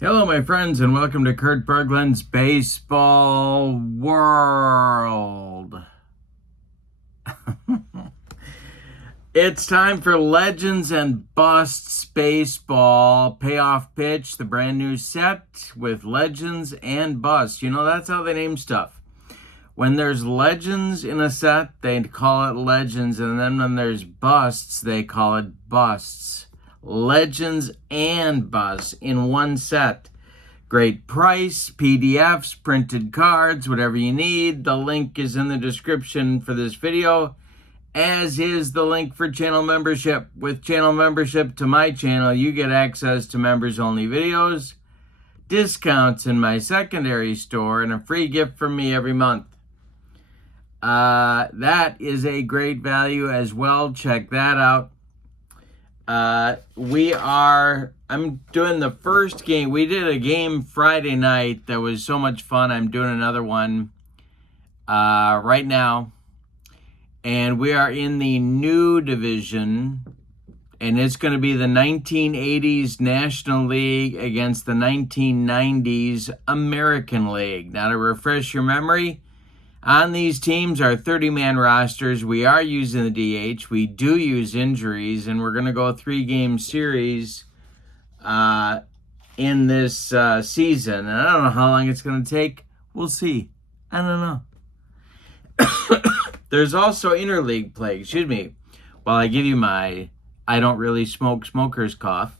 Hello, my friends, and welcome to Kurt Berglund's Baseball World. It's time for Legends and Busts Baseball Payoff Pitch, the brand new set with Legends and Busts. You know, that's how they name stuff. When there's Legends in a set, they call it Legends, and then when there's Busts, they call it Busts. Legends and Busts in one set. Great price, PDFs, printed cards, whatever you need. The link is in the description for this video, as is the link for channel membership. With channel membership to my channel, you get access to members-only videos, discounts in my secondary store, and a free gift from me every month. That is a great value as well. Check that out. I'm doing the first game. We did a game Friday night that was so much fun. I'm doing another one right now. And we are in the new division. And it's going to be the 1980s National League against the 1990s American League. Now, to refresh your memory, on these teams are 30-man rosters. We are using the DH. We do use injuries, and we're going to go a 3-game series in this season. And I don't know how long it's going to take. We'll see. I don't know. There's also interleague play. Excuse me. While I give you my I don't really smoke smoker's cough.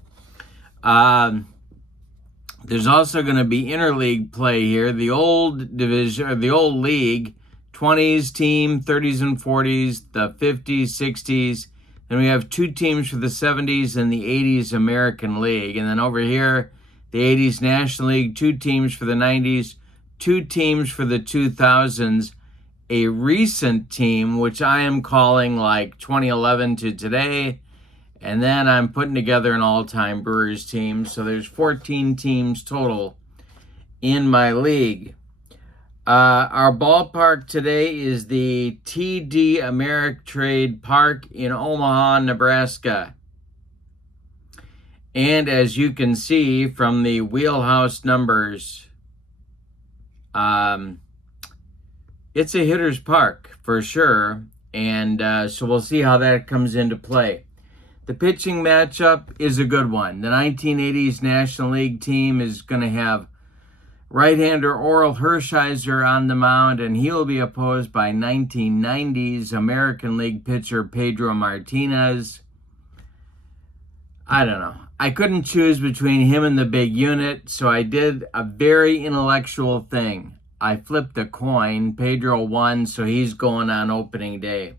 There's also going to be interleague play here. The old division, or the old league, 20s team, 30s and 40s, the 50s, 60s. Then we have 2 teams for the 70s and the 80s American League. And then over here, the 80s National League, 2 teams for the 90s, 2 teams for the 2000s. A recent team, which I am calling like 2011 to today. And then I'm putting together an all-time Brewers team. So there's 14 teams total in my league. Our ballpark today is the TD Ameritrade Park in Omaha, Nebraska. And as you can see from the wheelhouse numbers, it's a hitter's park for sure. And so we'll see how that comes into play. The pitching matchup is a good one. The 1980s National League team is going to have right-hander Oral Hershiser on the mound, and he will be opposed by 1990s American League pitcher Pedro Martinez. I don't know. I couldn't choose between him and the big unit, so I did a very intellectual thing. I flipped a coin. Pedro won, so he's going on opening day.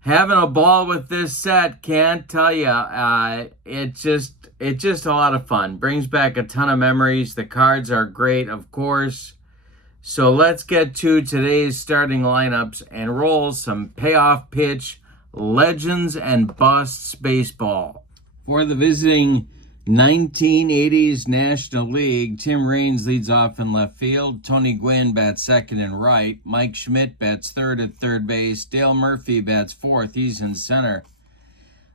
Having a ball with this set, can't tell you. It's just a lot of fun. Brings back a ton of memories. The cards are great, of course. So let's get to today's starting lineups and roll some payoff pitch Legends and Busts baseball. For the visiting 1980s National League, Tim Raines leads off in left field. Tony Gwynn bats second and right. Mike Schmidt bats third at third base. Dale Murphy bats fourth. He's in center.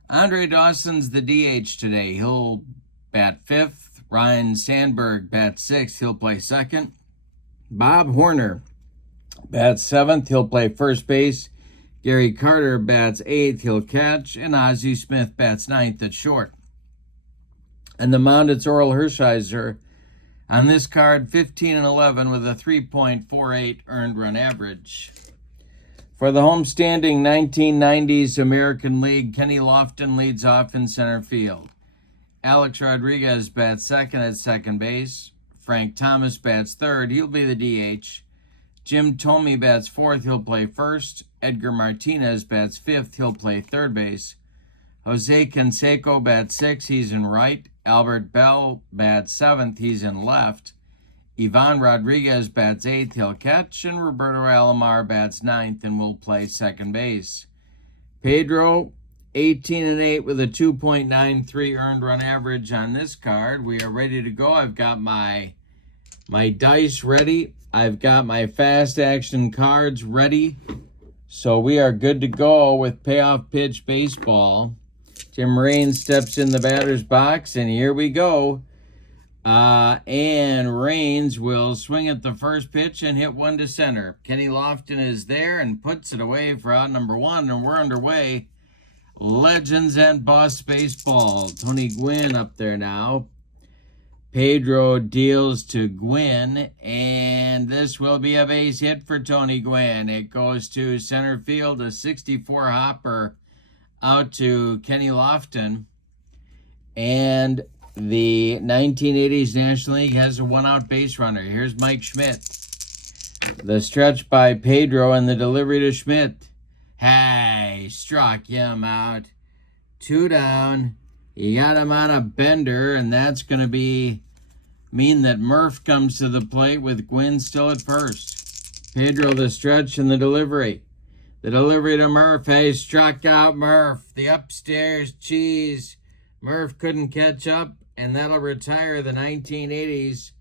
Andre Dawson's the DH today. He'll bat fifth. Ryan Sandberg bats sixth. He'll play second. Bob Horner bats seventh. He'll play first base. Gary Carter bats eighth. He'll catch. And Ozzie Smith bats ninth at short. And the mound, it's Oral Hershiser. On this card, 15 and 11 with a 3.48 earned run average. For the homestanding 1990s American League, Kenny Lofton leads off in center field. Alex Rodriguez bats second at second base. Frank Thomas bats third. He'll be the DH. Jim Thome bats fourth. He'll play first. Edgar Martinez bats fifth. He'll play third base. Jose Canseco bats sixth. He's in right. Albert Bell bats seventh. He's in left. Ivan Rodriguez bats eighth. He'll catch. And Roberto Alomar bats ninth and will play second base. Pedro, 18 and 8 with a 2.93 earned run average on this card. We are ready to go. I've got my dice ready. I've got my fast action cards ready. So we are good to go with payoff pitch baseball. Tim Raines steps in the batter's box, and here we go. And Rains will swing at the first pitch and hit one to center. Kenny Lofton is there and puts it away for out number 1, and we're underway. Legends and Busts baseball. Tony Gwynn up there now. Pedro deals to Gwynn, and this will be a base hit for Tony Gwynn. It goes to center field, a 64 hopper out to Kenny Lofton. And the 1980s National League has a one-out base runner. Here's Mike Schmidt. The stretch by Pedro and the delivery to Schmidt. Hey, struck him out. 2 down. You got him on a bender, and that's going to mean that Murph comes to the plate with Gwynn still at first. Pedro the stretch and the delivery. The delivery to Murph. Hey, struck out Murph. The upstairs cheese. Murph couldn't catch up, and that'll retire the 1980s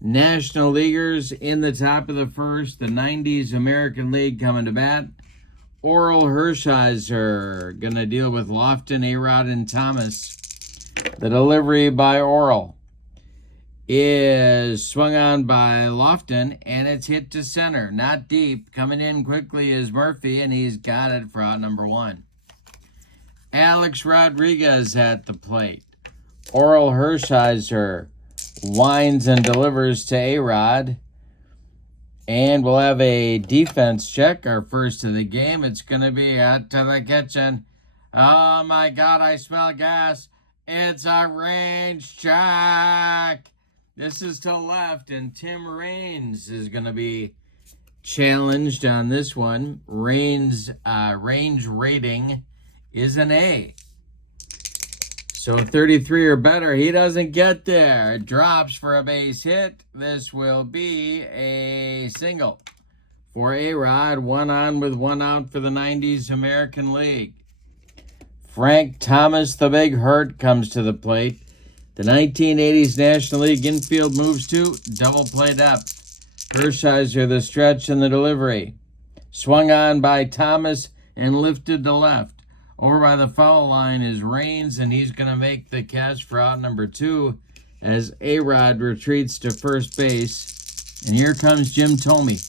National Leaguers in the top of the first. The 90s American League coming to bat. Oral Hershiser going to deal with Lofton, A-Rod, and Thomas. The delivery by Oral is swung on by Lofton, and it's hit to center. Not deep. Coming in quickly is Murphy, and he's got it for out number 1. Alex Rodriguez at the plate. Oral Hershiser winds and delivers to A-Rod. And we'll have a defense check, our first of the game. It's going to be out to the kitchen. Oh, my God, I smell gas. It's a range check. This is to left, and Tim Raines is going to be challenged on this one. Raines' range rating is an A. So 33 or better, he doesn't get there. It drops for a base hit. This will be a single for A-Rod. 1 on with 1 out for the 90s American League. Frank Thomas, the Big Hurt, comes to the plate. The 1980s National League infield moves to double play depth. Hershiser, the stretch and the delivery. Swung on by Thomas and lifted to left. Over by the foul line is Raines, and he's going to make the catch for out number 2 as A-Rod retreats to first base. And here comes Jim Thome.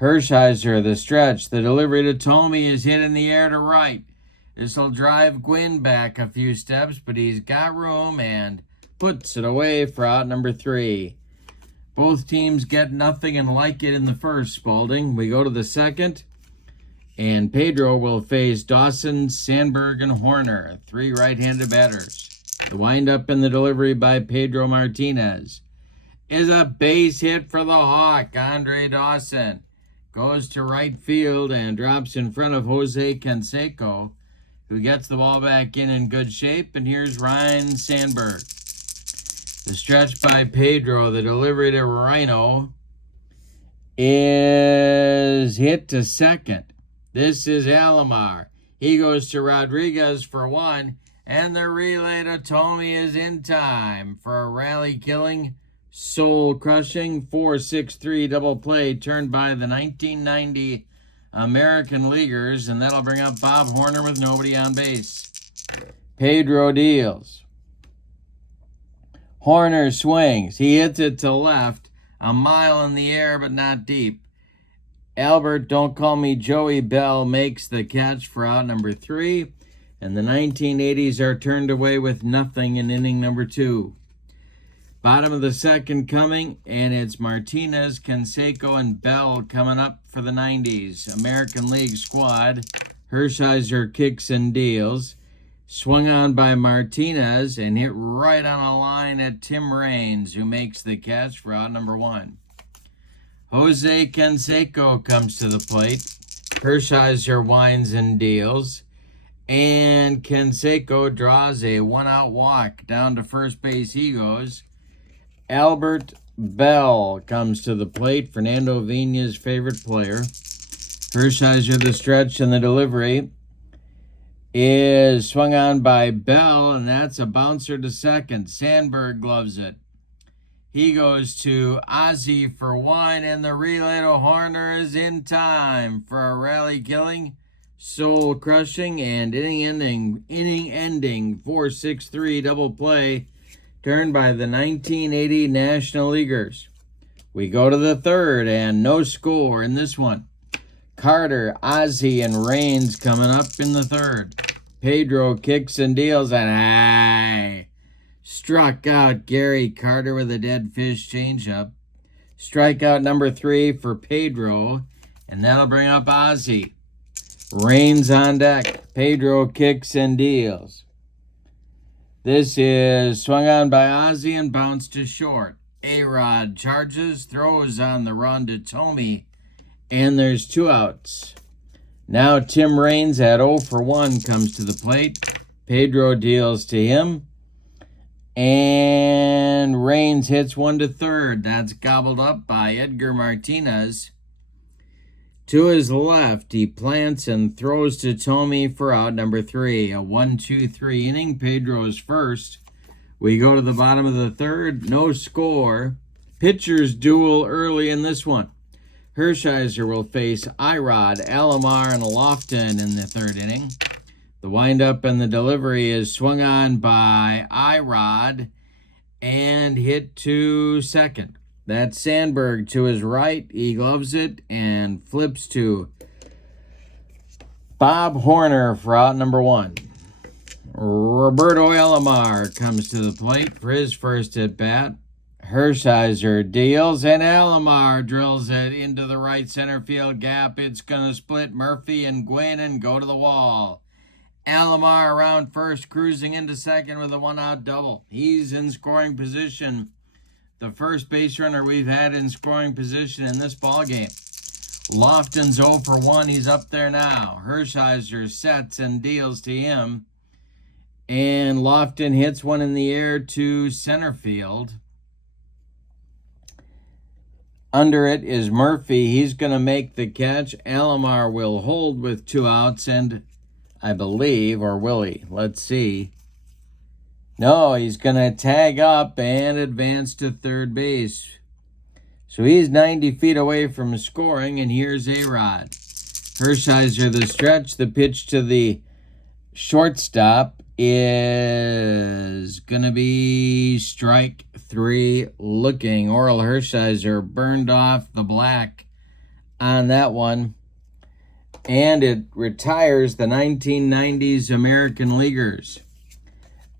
Hershiser, the stretch. The delivery to Thome is hit in the air to right. This will drive Gwynn back a few steps, but he's got room and puts it away for out number 3. Both teams get nothing and like it in the first, Spalding. We go to the second. And Pedro will face Dawson, Sandberg, and Horner, 3 right-handed batters. The windup and the delivery by Pedro Martinez is a base hit for the Hawk. Andre Dawson goes to right field and drops in front of Jose Canseco, who gets the ball back in good shape. And here's Ryan Sandberg. The stretch by Pedro, the delivery to Rhino is hit to second. This is Alomar. He goes to Rodriguez for 1, and the relay to Thome is in time for a rally-killing, soul-crushing 4-6-3 double play turned by the 1990 American Leaguers, and that'll bring up Bob Horner with nobody on base. Pedro deals. Horner swings. He hits it to left, a mile in the air but not deep. Albert, don't call me Joey Bell, makes the catch for out number 3. And the 1980s are turned away with nothing in inning number 2. Bottom of the second coming, and it's Martinez, Canseco, and Bell coming up for the 90s American League squad. Hershiser kicks and deals. Swung on by Martinez and hit right on a line at Tim Raines, who makes the catch for out number 1. Jose Canseco comes to the plate. Hershiser winds and deals. And Canseco draws a 1-out walk. Down to first base he goes. Albert Bell comes to the plate. Fernando Vina's favorite player. Hershiser, the stretch and the delivery is swung on by Bell, and that's a bouncer to second. Sandberg gloves it. He goes to Ozzie for 1, and the relay to Horner is in time for a rally-killing, soul-crushing, and inning-ending 4-6-3 double play turned by the 1980 National Leaguers. We go to the third, and no score in this one. Carter, Ozzie, and Raines coming up in the third. Pedro kicks and deals, and struck out Gary Carter with a dead fish changeup. Strikeout number 3 for Pedro, and that'll bring up Ozzie. Raines on deck. Pedro kicks and deals. This is swung on by Ozzie and bounced to short. A-Rod charges, throws on the run to Tomey, and there's 2 outs. Now Tim Raines at 0 for 1 comes to the plate. Pedro deals to him, and Raines hits one to third. That's gobbled up by Edgar Martinez. To his left, he plants and throws to Tomey for out number 3. A 1-2-3 inning. Pedro is first. We go to the bottom of the third. No score. Pitchers duel early in this one. Hershiser will face A-Rod, Alomar, and Lofton in the third inning. The windup and the delivery is swung on by A-Rod and hit to second. That's Sandberg to his right. He gloves it and flips to Bob Horner for out number 1. Roberto Alomar comes to the plate for his first at-bat. Hershiser deals, and Alomar drills it into the right center field gap. It's going to split Murphy and Gwynn and go to the wall. Alomar around first, cruising into second with a 1-out double. He's in scoring position. The first base runner we've had in scoring position in this ballgame. Lofton's 0 for 1. He's up there now. Hershiser sets and deals to him. And Lofton hits one in the air to center field. Under it is Murphy. He's going to make the catch. Alomar will hold with 2 outs, and I believe, or will he? Let's see. No, he's going to tag up and advance to third base. So he's 90 feet away from scoring, and here's A-Rod. Hershiser the stretch. The pitch to the shortstop is going to be strike 3 looking. Oral Hershiser burned off the black on that one. And it retires the 1990s American Leaguers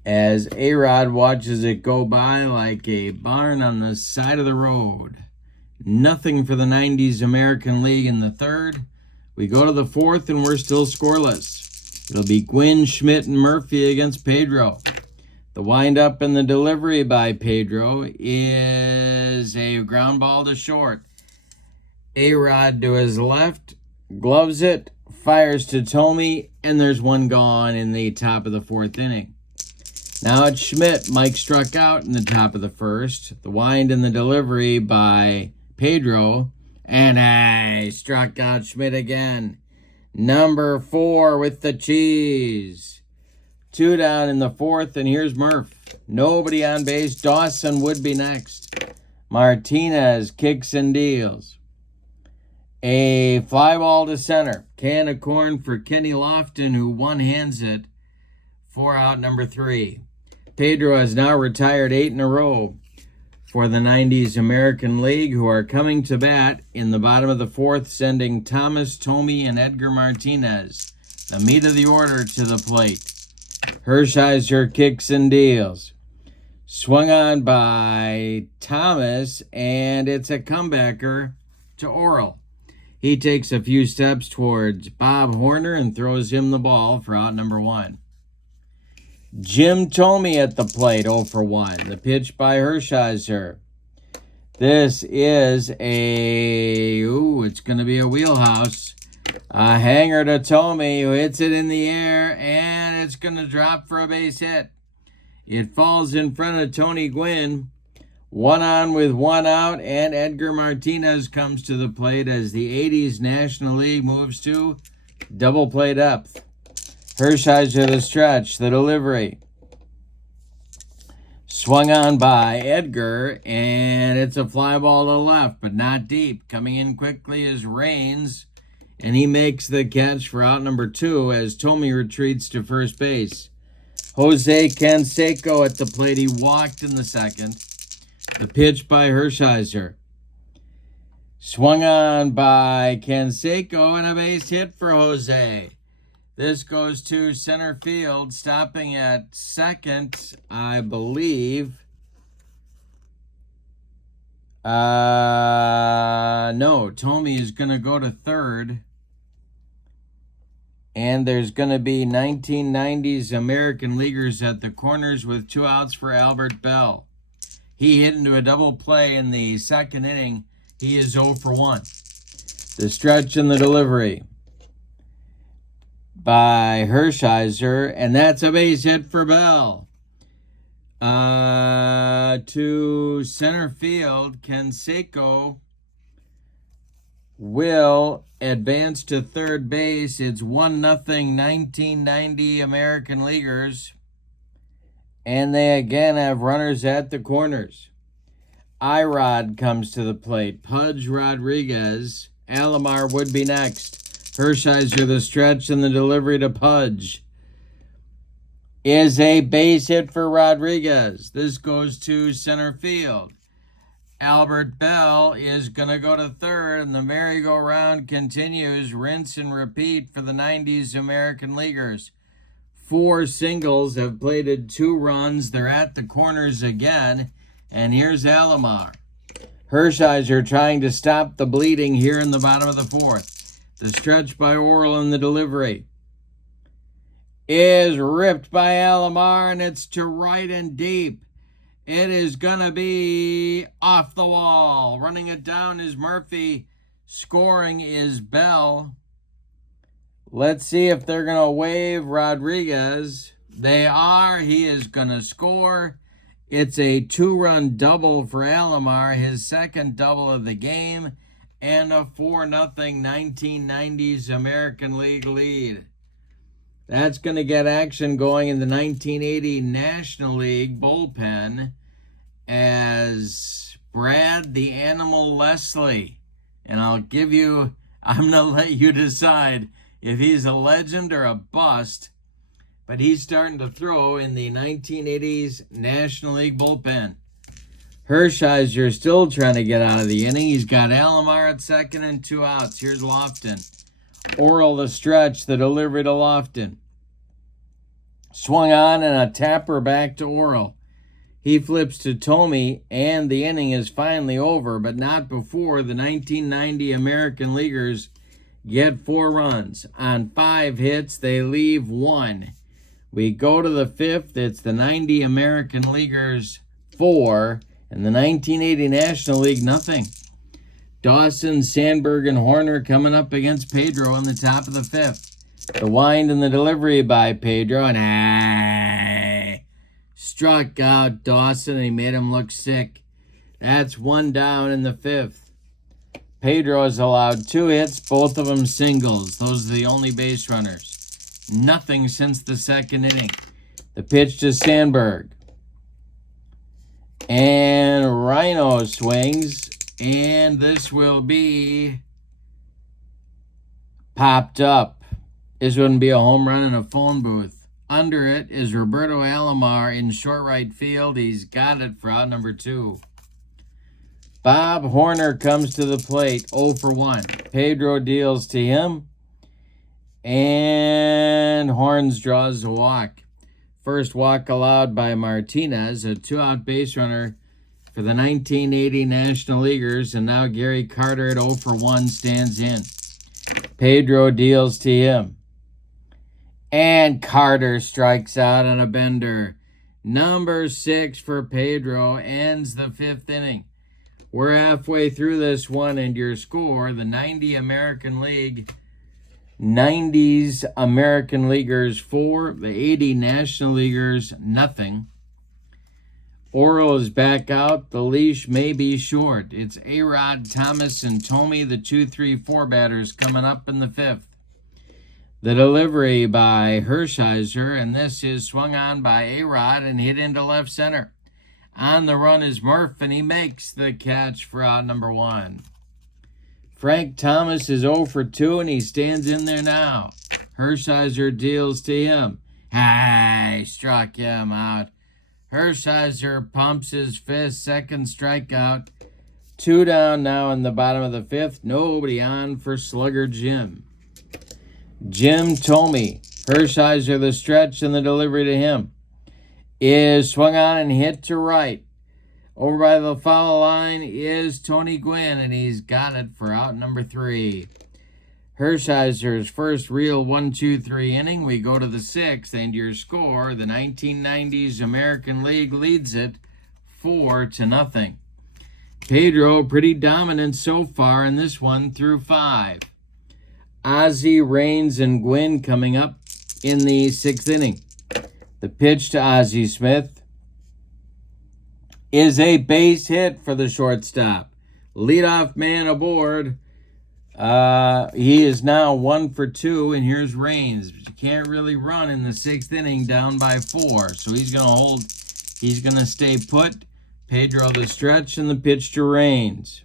as A-Rod watches it go by like a barn on the side of the road. Nothing for the 90s American League in the third. We go to the fourth, and we're still scoreless. It'll be Gwynn, Schmidt, and Murphy against Pedro. The windup and the delivery by Pedro is a ground ball to short. A-Rod to his left, gloves it, fires to Tomey, and there's 1 gone in the top of the 4th inning. Now it's Schmidt. Mike struck out in the top of the first. The wind and the delivery by Pedro, and struck out Schmidt again. Number 4 with the cheese. 2 down in the 4th, and here's Murph. Nobody on base. Dawson would be next. Martinez kicks and deals. A fly ball to center. Can of corn for Kenny Lofton, who one-hands it for out number 3. Pedro has now retired 8 in a row for the 90s American League, who are coming to bat in the bottom of the 4th, sending Thomas, Tomey, and Edgar Martinez, the meat of the order, to the plate. Hershiser kicks and deals. Swung on by Thomas, and it's a comebacker to Oral. He takes a few steps towards Bob Horner and throws him the ball for out number 1. Jim Tomey at the plate, 0 for 1. The pitch by Hershiser. This is it's going to be a wheelhouse. A hanger to Tomey, who hits it in the air, and it's going to drop for a base hit. It falls in front of Tony Gwynn. 1 on with 1 out, and Edgar Martinez comes to the plate as the 80s National League moves to double play depth. Hershiser the stretch, the delivery. Swung on by Edgar, and it's a fly ball to left, but not deep. Coming in quickly is Raines, and he makes the catch for out number 2 as Tomey retreats to first base. Jose Canseco at the plate. He walked in the second. The pitch by Hershiser. Swung on by Canseco and a base hit for Jose. This goes to center field, stopping at second, I believe. No, Tommy is going to go to third. And there's going to be 1990s American Leaguers at the corners with 2 outs for Albert Bell. He hit into a double play in the second inning. He is 0 for 1. The stretch and the delivery by Hershiser, and that's a base hit for Bell. To center field, Canseco will advance to third base. It's 1-0 1990 American Leaguers. And they again have runners at the corners. Irod comes to the plate. Pudge, Rodriguez. Alomar would be next. Hershiser, the stretch and the delivery to Pudge is a base hit for Rodriguez. This goes to center field. Albert Bell is going to go to third, and the merry-go-round continues. Rinse and repeat for the 90s American Leaguers. 4 singles have plated 2 runs. They're at the corners again, and here's Alomar. Hershiser trying to stop the bleeding here in the bottom of the 4th. The stretch by Orel and the delivery is ripped by Alomar, and it's to right and deep. It is going to be off the wall. Running it down is Murphy. Scoring is Bell. Let's see if they're going to wave Rodriguez. They are. He is going to score. It's a 2-run double for Alomar, his second double of the game, and a 4-0 1990s American League lead. That's going to get action going in the 1980 National League bullpen as Brad the Animal Leslie. And I'm going to let you decide if he's a legend or a bust. But he's starting to throw in the 1980s National League bullpen. Hershiser still trying to get out of the inning. He's got Alomar at second and 2 outs. Here's Lofton. Orel the stretch, the delivery to Lofton. Swung on and a tapper back to Orel. He flips to Tomey, and the inning is finally over, but not before the 1990 American Leaguers get 4 runs. On 5 hits, they leave 1. We go to the 5th. It's the 90 American Leaguers 4, and the 1980 National League nothing. Dawson, Sandberg, and Horner coming up against Pedro in the top of the 5th. The wind and the delivery by Pedro, and struck out Dawson, and he made him look sick. That's 1 down in the 5th. Pedro has allowed 2 hits, both of them singles. Those are the only base runners. Nothing since the second inning. The pitch to Sandberg. And Rhino swings, and this will be popped up. This wouldn't be a home run in a phone booth. Under it is Roberto Alomar in short right field. He's got it for out number 2. Bob Horner comes to the plate, 0 for 1. Pedro deals to him, and Horns draws a walk. First walk allowed by Martinez, a 2-out base runner for the 1980 National Leaguers, and now Gary Carter at 0 for 1 stands in. Pedro deals to him, and Carter strikes out on a bender. Number 6 for Pedro ends the 5th inning. We're halfway through this one, and your score, the 90 American League, 90s American Leaguers 4, the 80 National Leaguers nothing. Orel is back out. The leash may be short. It's A-Rod, Thomas, and Tomey, the 2-3-4 batters coming up in the 5th. The delivery by Hershiser, and this is swung on by A-Rod and hit into left center. On the run is Murph, and he makes the catch for out number 1. Frank Thomas is 0 for 2, and he stands in there now. Hershiser deals to him. I struck him out. Hershiser pumps his fist, second strikeout. 2 down now in the bottom of the 5th. Nobody on for Slugger Jim. Jim Tomey. Hershiser the stretch and the delivery to him is swung on and hit to right. Over by the foul line is Tony Gwynn, and he's got it for out number 3. Hershiser's first real 1-2-3 inning. We go to the 6th, and your score, the 1990s American League leads it 4-0. Pedro pretty dominant so far in this one through 5. Ozzie, Raines, and Gwynn coming up in the 6th inning. The pitch to Ozzie Smith is a base hit for the shortstop. Leadoff man aboard. He is now 1 for 2, and here's Raines. But you can't really run in the 6th inning down by 4, so he's going to hold. He's going to stay put. Pedro the stretch and the pitch to Raines.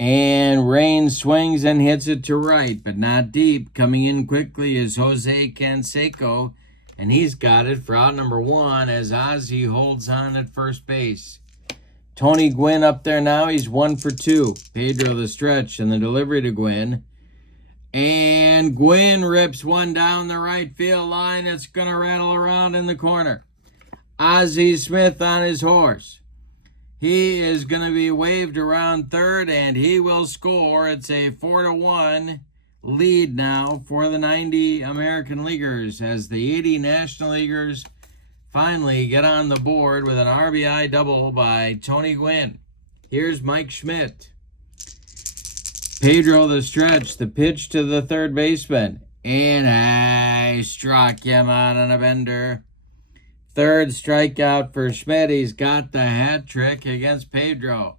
And Raines swings and hits it to right, but not deep. Coming in quickly is Jose Canseco, and he's got it for out number 1 as Ozzie holds on at first base. Tony Gwynn up there now. He's 1 for 2. Pedro the stretch and the delivery to Gwynn. And Gwynn rips one down the right field line. It's going to rattle around in the corner. Ozzie Smith on his horse. He is going to be waved around third, and he will score. It's a 4-1 lead now for the 90 American Leaguers as the 80 National Leaguers finally get on the board with an RBI double by Tony Gwynn. Here's Mike Schmidt. Pedro the stretch, the pitch to the third baseman. And I struck him out on a bender. Third strikeout for Schmidt. He's got the hat trick against Pedro.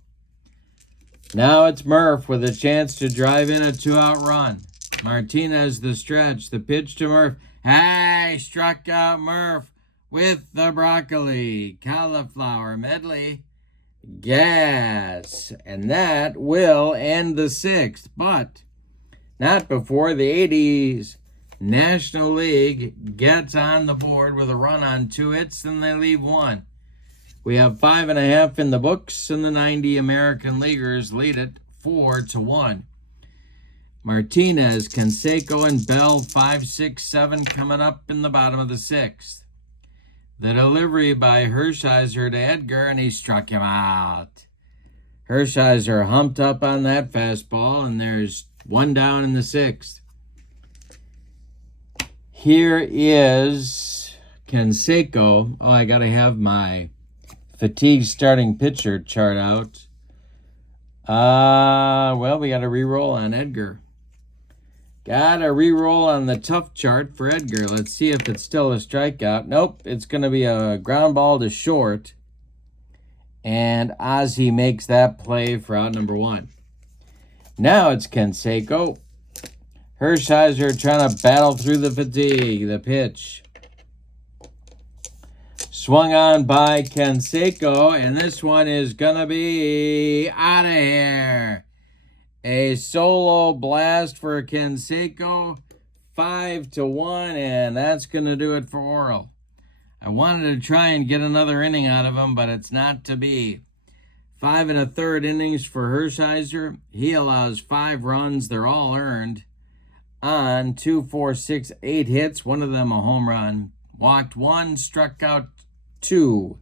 Now it's Murph with a chance to drive in a 2-out run. Martinez the stretch, the pitch to Murph. I struck out Murph with the broccoli, cauliflower medley, gas. And that will end the 6th, but not before the 80s National League gets on the board with a run on 2 hits, then they leave 1. We have 5.5 in the books, and the 90 American Leaguers lead it 4-1. Martinez, Canseco, and Bell 5, 6, 7 coming up in the bottom of the 6th. The delivery by Hershiser to Edgar, and he struck him out. Hershiser humped up on that fastball, and there's 1 down in the 6th. Here is Canseco. Oh, I got to have my fatigue starting pitcher chart out. Well, we got to re-roll on Edgar. Got to re-roll on the tough chart for Edgar. Let's see if it's still a strikeout. Nope, it's going to be a ground ball to short. And Ozzie makes that play for out number 1. Now it's Canseco. Hershiser trying to battle through the fatigue. The pitch. Swung on by Canseco, and this one is going to be out of here. A solo blast for Canseco, 5-1, and that's going to do it for Oral. I wanted to try and get another inning out of him, but it's not to be. 5 1/3 innings for Hershiser. He allows 5 runs. They're all earned. On 2, 4, 6, 8 hits, one of them a home run. Walked 1, struck out 2.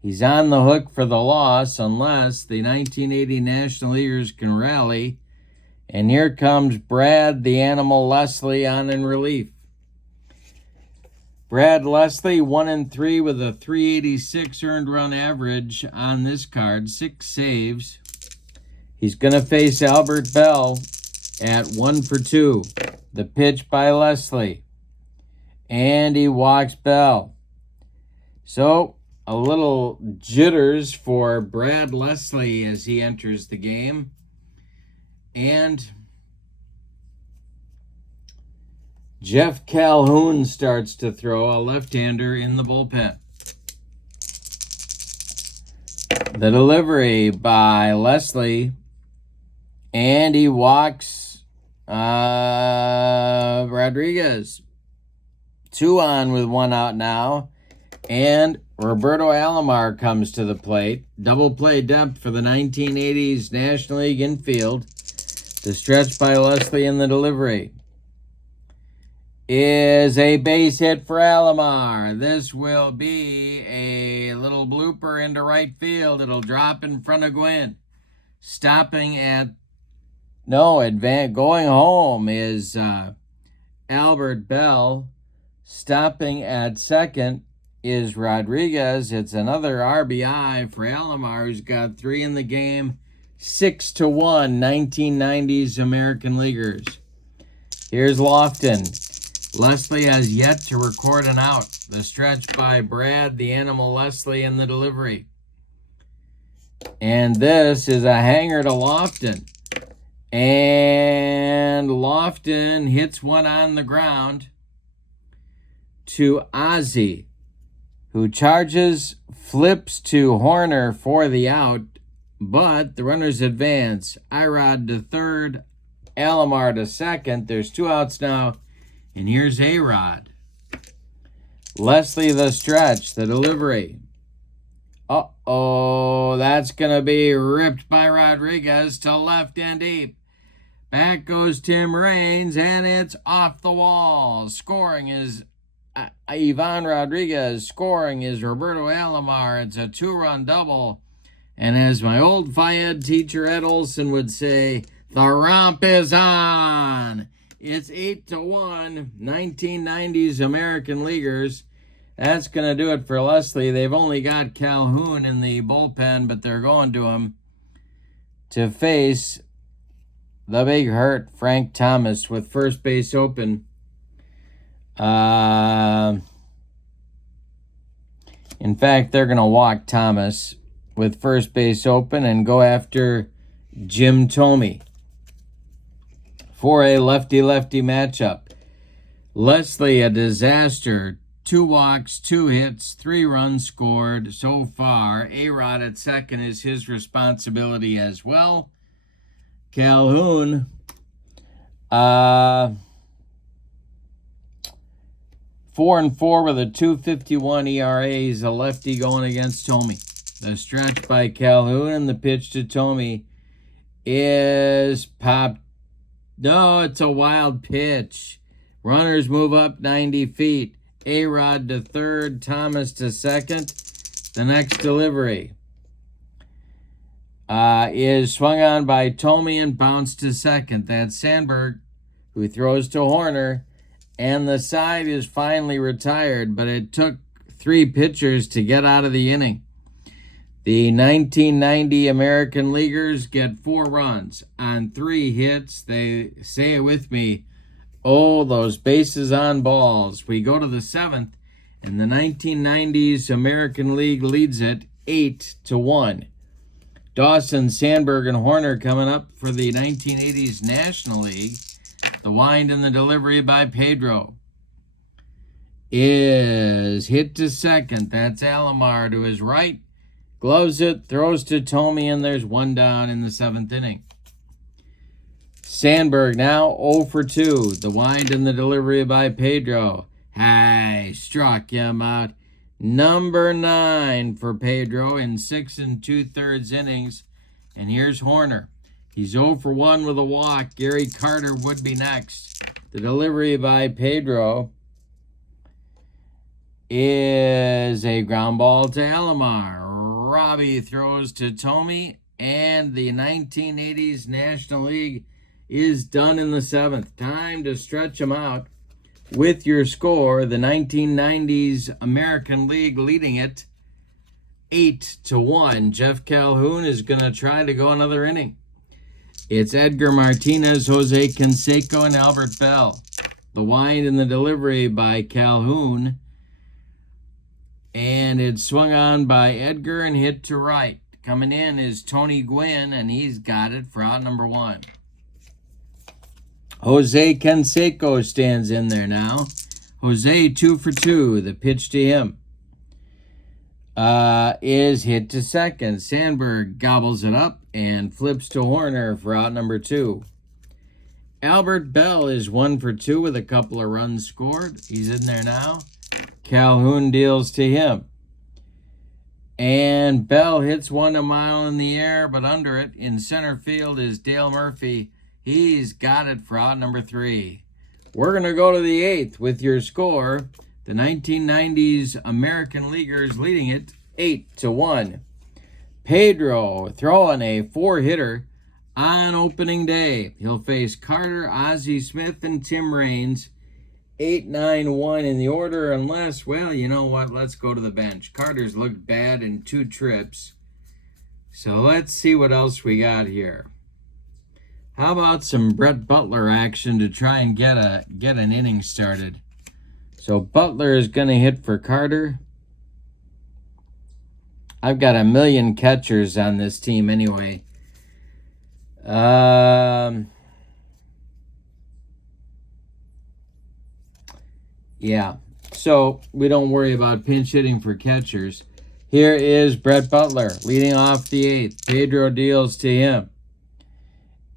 He's on the hook for the loss unless the 1980 National Leaguers can rally. And here comes Brad the Animal Leslie on in relief. Brad Leslie 1-3 with a 386 earned run average on this card, 6 saves. He's going to face Albert Bell at 1 for 2. The pitch by Leslie. And he walks Bell. So, a little jitters for Brad Leslie as he enters the game. And Jeff Calhoun starts to throw, a left-hander in the bullpen. The delivery by Leslie. And he walks Rodriguez. 2 on with 1 out now. And Roberto Alomar comes to the plate. Double play depth for the 1980s National League infield. The stretch by Leslie in the delivery is a base hit for Alomar. This will be a little blooper into right field. It'll drop in front of Gwynn. Stopping at, going home is Albert Bell. Stopping at second is Rodriguez. It's another RBI for Alomar, who's got 3 in the game. 6-1, 1990s American Leaguers. Here's Lofton. Leslie has yet to record an out. The stretch by Brad, the Animal Leslie in the delivery. And this is a hanger to Lofton. And Lofton hits one on the ground to Ozzie, who charges, flips to Horner for the out, but the runners advance. Irod to third, Alomar to second. There's 2 outs now, and here's A-Rod. Leslie the stretch, the delivery. Uh-oh, that's going to be ripped by Rodriguez to left and deep. Back goes Tim Raines, and it's off the wall. Scoring is Ivan Rodriguez. Scoring is Roberto Alomar. It's a 2-run double. And as my old Phi-Ed teacher Ed Olson would say, the romp is on. It's 8-1, 1990s American Leaguers. That's going to do it for Leslie. They've only got Calhoun in the bullpen, but they're going to him to face the big hurt, Frank Thomas, with first base open. In fact, they're going to walk Thomas with first base open and go after Jim Thome for a lefty-lefty matchup. Leslie, a disaster. 2 walks, 2 hits, 3 runs scored so far. A-Rod at second is his responsibility as well. Calhoun, 4-4 with a 2.51 ERA. He's a lefty going against Thome. The stretch by Calhoun and the pitch to Thome is popped. No, it's a wild pitch. Runners move up 90 feet. A-Rod to third, Thomas to second. The next delivery is swung on by Thome and bounced to second. That's Sandberg, who throws to Horner, and the side is finally retired, but it took 3 pitchers to get out of the inning. The 1990 American Leaguers get 4 runs on 3 hits. They say it with me. Oh, those bases on balls. We go to the 7th, and the 1990s American League leads it 8-1. Dawson, Sandberg, and Horner coming up for the 1980s National League. The wind and the delivery by Pedro is hit to second. That's Alomar to his right. Gloves it, throws to Thome, and there's 1 down in the 7th inning. Sandberg now 0 for 2. The wind and the delivery by Pedro. Hey, struck him out. Number 9 for Pedro in 6 2/3 innings. And here's Horner. He's 0 for 1 with a walk. Gary Carter would be next. The delivery by Pedro is a ground ball to Alomar. Robbie throws to Thome, and the 1980s National League is done in the 7th. Time to stretch them out with your score. The 1990s American League leading it 8-1. Jeff Calhoun is going to try to go another inning. It's Edgar Martinez, Jose Canseco, and Albert Bell. The wind and the delivery by Calhoun. And it's swung on by Edgar and hit to right. Coming in is Tony Gwynn, and he's got it for out number 1. Jose Canseco stands in there now. Jose 2 for 2. The pitch to him is hit to second. Sandberg gobbles it up and flips to Horner for out number 2. Albert Bell is 1 for 2 with a couple of runs scored. He's in there now. Calhoun deals to him. And Bell hits one a mile in the air, but under it in center field is Dale Murphy. He's got it for out number 3. We're going to go to the 8th with your score. The 1990s American Leaguers leading it 8-1. Pedro throwing a 4-hitter on opening day. He'll face Carter, Ozzie Smith, and Tim Raines. 8-9-1 in the order, unless, well, you know what? Let's go to the bench. Carter's looked bad in 2 trips. So let's see what else we got here. How about some Brett Butler action to try and get an inning started? So Butler is going to hit for Carter. I've got a million catchers on this team anyway. Yeah, so we don't worry about pinch hitting for catchers. Here is Brett Butler leading off the 8th. Pedro deals to him.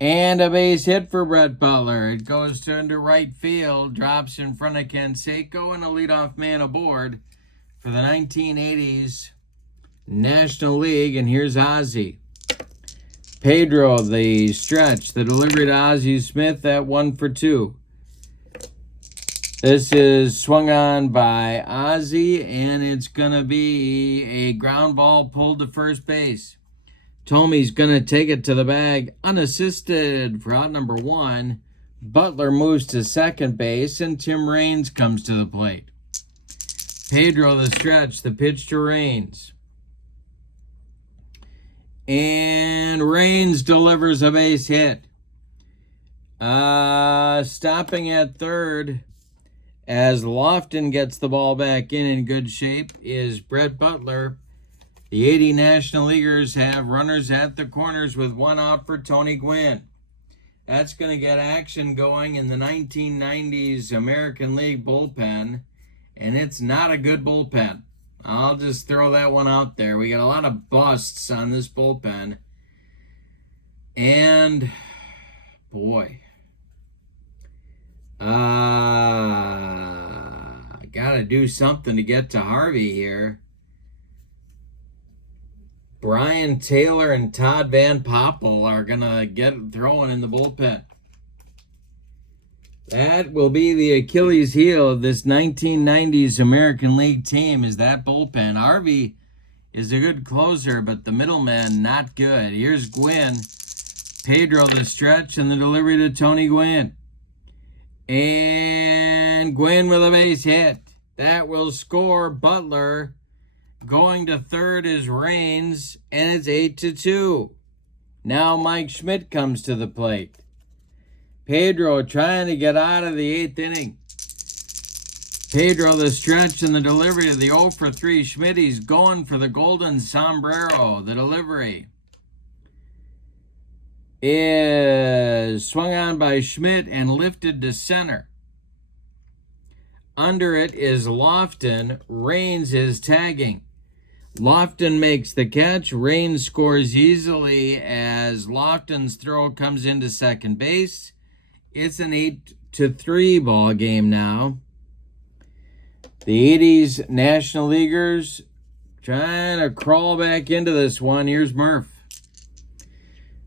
And a base hit for Brett Butler. It goes to into right field, drops in front of Canseco, and a leadoff man aboard for the 1980s National League. And here's Ozzie. Pedro, the stretch, the delivery to Ozzie Smith at 1 for 2. This is swung on by Ozzie, and it's going to be a ground ball pulled to first base. Tomey's going to take it to the bag unassisted for out number 1. Butler moves to second base, and Tim Raines comes to the plate. Pedro, the stretch, the pitch to Raines. And Raines delivers a base hit. Stopping at third as Lofton gets the ball back in good shape is Brett Butler. The 80 National Leaguers have runners at the corners with 1 out for Tony Gwynn. That's going to get action going in the 1990s American League bullpen, and it's not a good bullpen. I'll just throw that one out there. We got a lot of busts on this bullpen. And, boy, got to do something to get to Harvey here. Brian Taylor and Todd Van Poppel are going to get throwing in the bullpen. That will be the Achilles heel of this 1990s American League team, is that bullpen. Harvey is a good closer, but the middleman not good. Here's Gwynn. Pedro, the stretch, and the delivery to Tony Gwynn. And Gwynn with a base hit. That will score Butler. Going to third is Raines, and it's 8-2. Now Mike Schmidt comes to the plate. Pedro trying to get out of the 8th inning. Pedro, the stretch, and the delivery of the 0 for 3. Schmidt, he's going for the golden sombrero. The delivery is swung on by Schmidt and lifted to center. Under it is Lofton. Raines is tagging. Lofton makes the catch. Raines scores easily as Lofton's throw comes into second base. It's an 8-3 ball game now. The 80s National Leaguers trying to crawl back into this one. Here's Murph.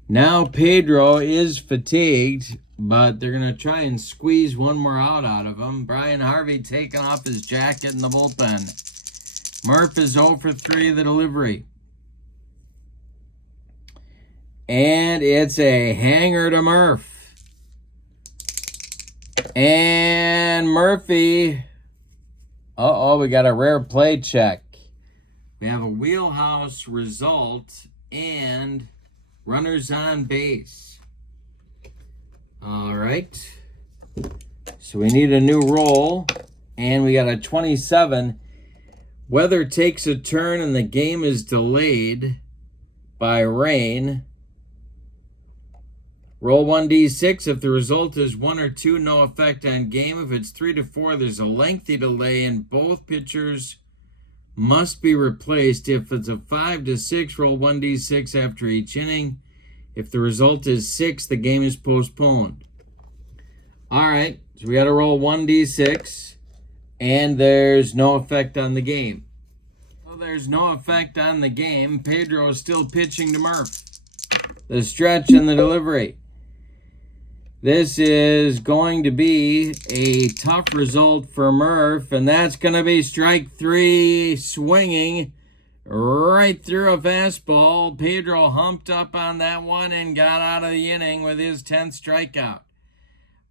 Now Pedro is fatigued, but they're going to try and squeeze one more out of him. Brian Harvey taking off his jacket in the bullpen. Murph is 0 for 3 the delivery. And it's a hanger to Murph. And Murphy, we got a rare play check. We have a wheelhouse result and runners on base. All right. So we need a new roll, and we got a 27. Weather takes a turn, and the game is delayed by rain. Roll 1d6. If the result is 1 or 2, no effect on game. If it's 3 to 4, there's a lengthy delay, and both pitchers must be replaced. If it's a 5 to 6, roll 1d6 after each inning. If the result is 6, the game is postponed. All right, so we got to roll 1d6, and there's no effect on the game. Well, there's no effect on the game. Pedro is still pitching to Murph. The stretch and the delivery. This is going to be a tough result for Murph, and that's going to be strike 3, swinging right through a fastball. Pedro humped up on that one and got out of the inning with his 10th strikeout.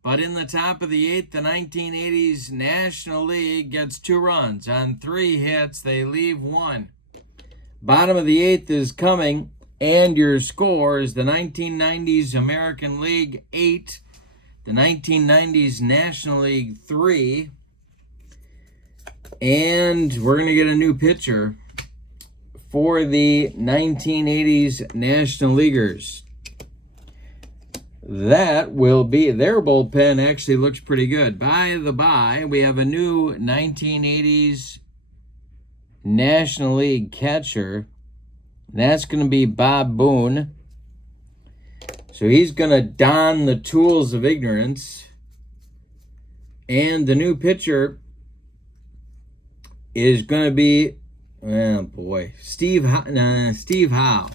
But in the top of the 8th, the 1980s National League gets 2 runs. On 3 hits, they leave 1. Bottom of the 8th is coming, and your score is the 1990s American League 8, the 1990s National League 3, and we're going to get a new pitcher for the 1980s National Leaguers. That will be, their bullpen actually looks pretty good. By the by, we have a new 1980s National League catcher. That's going to be Bob Boone. So he's going to don the tools of ignorance. And the new pitcher is going to be, oh boy, Steve Howe.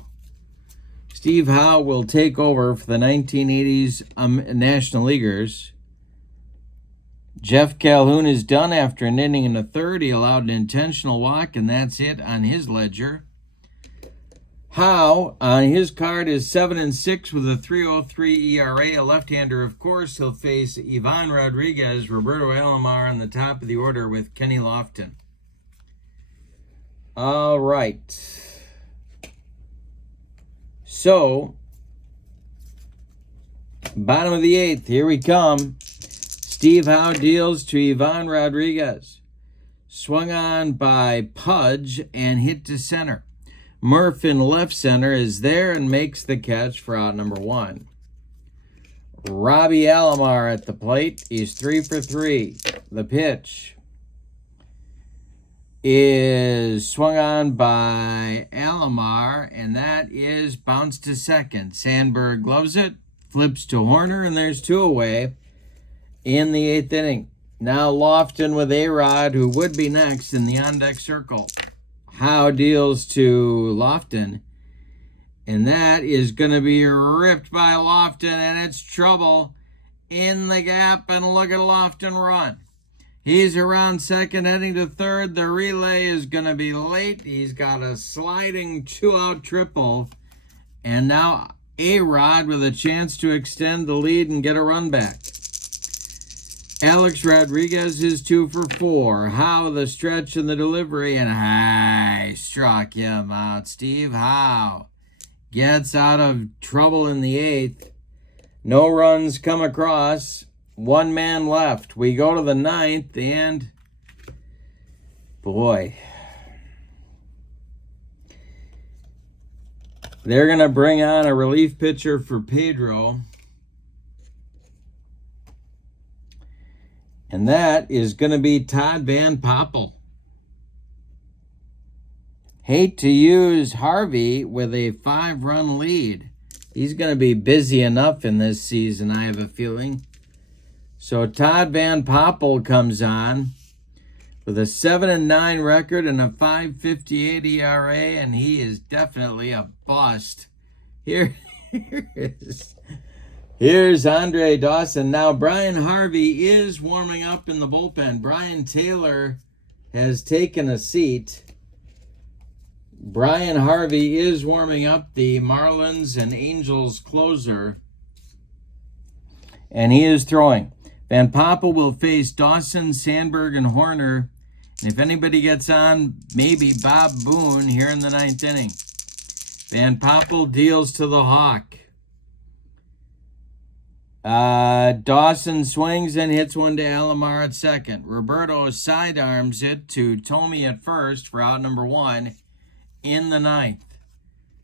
Steve Howe will take over for the 1980s National Leaguers. Jeff Calhoun is done after an inning and a third. He allowed an intentional walk, and that's it on his ledger. Howe, on his card, is 7-6 with a 3.03 ERA. A left-hander, of course. He'll face Ivan Rodriguez, Roberto Alomar on the top of the order with Kenny Lofton. All right. So, bottom of the 8th, here we come. Steve Howe deals to Ivan Rodriguez. Swung on by Pudge and hit to center. Murph in left center is there and makes the catch for out number 1. Robbie Alomar at the plate. He's 3 for 3. The pitch is swung on by Alomar, and that is bounced to second. Sandberg gloves it, flips to Horner, and there's 2 away in the 8th inning. Now Lofton with A-Rod, who would be next in the on-deck circle. Howe deals to Lofton, and that is going to be ripped by Lofton, and it's trouble in the gap, and look at Lofton run. He's around second, heading to third. The relay is going to be late. He's got a sliding 2-out triple. And now A-Rod with a chance to extend the lead and get a run back. Alex Rodriguez is 2 for 4. Howe the stretch and the delivery, and I struck him out. Steve Howe gets out of trouble in the 8th. No runs come across. 1 man left. We go to the 9th, and boy, they're going to bring on a relief pitcher for Pedro, and that is going to be Todd Van Poppel. Hate to use Harvey with a 5-run lead. He's going to be busy enough in this season, I have a feeling. So Todd Van Poppel comes on with a 7-9 record and a 5.58 ERA, and he is definitely a bust. Here's Andre Dawson. Now Brian Harvey is warming up in the bullpen. Brian Taylor has taken a seat. Brian Harvey is warming up, the Marlins and Angels closer, and he is throwing. Van Poppel will face Dawson, Sandberg, and Horner. And if anybody gets on, maybe Bob Boone here in the 9th inning. Van Poppel deals to the Hawk. Dawson swings and hits one to Alomar at second. Roberto sidearms it to Tomey at first for out number 1 in the 9th.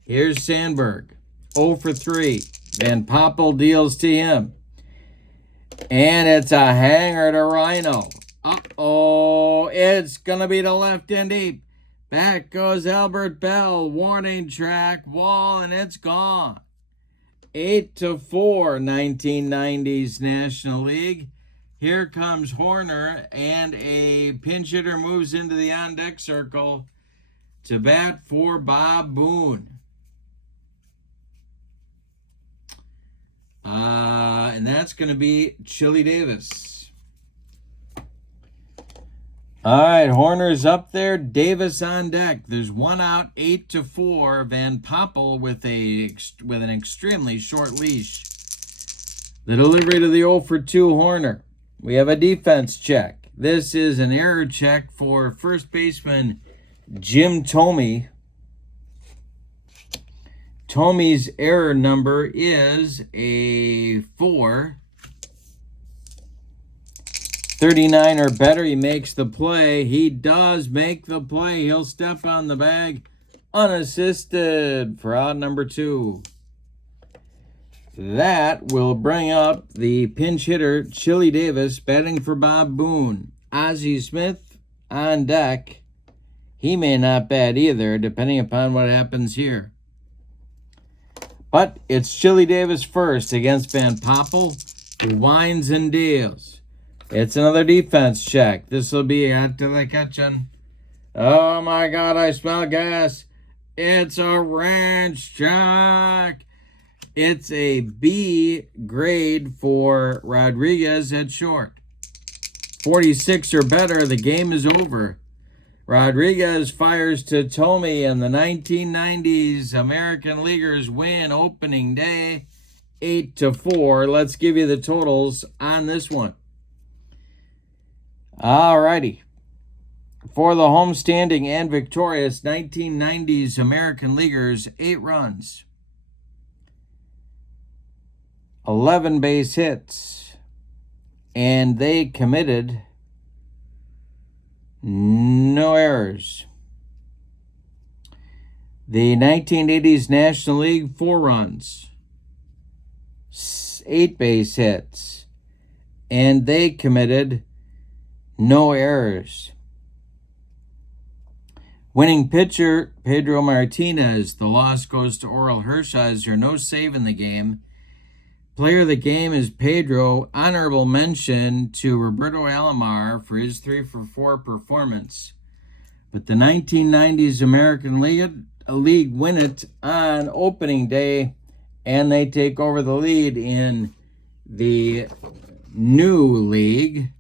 Here's Sandberg, 0 for 3. Van Poppel deals to him. And it's a hanger to Rhino. Uh-oh, it's going to be to left and deep. Back goes Albert Bell, warning track, wall, and it's gone. 8-4, 1990s National League. Here comes Horner, and a pinch hitter moves into the on-deck circle to bat for Bob Boone. And that's going to be Chili Davis. All right, Horner's up there. Davis on deck. There's one out, 8-4. Van Poppel with an extremely short leash. The delivery to the 0-for-2 Horner. We have a defense check. This is an error check for first baseman Jim Thome. Thome's error number is a 4. 39 or better, he makes the play. He does make the play. He'll step on the bag unassisted for out number 2. That will bring up the pinch hitter, Chili Davis, batting for Bob Boone. Ozzie Smith on deck. He may not bat either, depending upon what happens here. But it's Chili Davis first against Van Poppel, who winds and deals. It's another defense check. This will be until they catch him. Oh my God, I smell gas. It's a ranch check. It's a B grade for Rodriguez at short. 46 or better, the game is over. Rodriguez fires to Thome, and the 1990s American Leaguers win opening day 8-4. Let's give you the totals on this one. All righty. For the homestanding and victorious 1990s American Leaguers, 8 runs, 11 base hits, and they committed no errors. The 1980s National League, 4 runs, 8 base hits, and they committed no errors. Winning pitcher, Pedro Martinez. The loss goes to Oral Hershiser. No save in the game. Player of the game is Pedro. Honorable mention to Roberto Alomar for his 3-for-4 performance. But the 1990s American League win it on opening day, and they take over the lead in the new league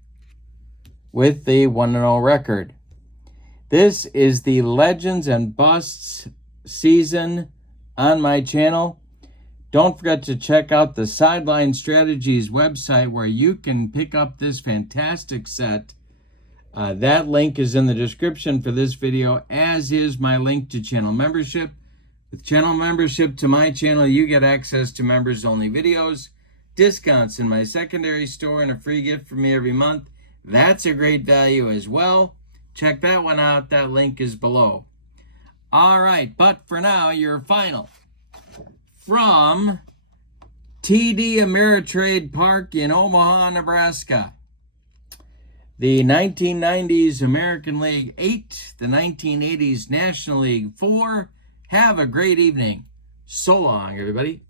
with the 1-0 record. This is the Legends and Busts season on my channel. Don't forget to check out the Sideline Strategies website where you can pick up this fantastic set. That link is in the description for this video, as is my link to channel membership. With channel membership to my channel, you get access to members-only videos, discounts in my secondary store, and a free gift from me every month. That's a great value as well. Check that one out. That link is below. All right, but for now, your final. From TD Ameritrade Park in Omaha, Nebraska. The 1990s American League 8, the 1980s National League 4. Have a great evening. So long, everybody.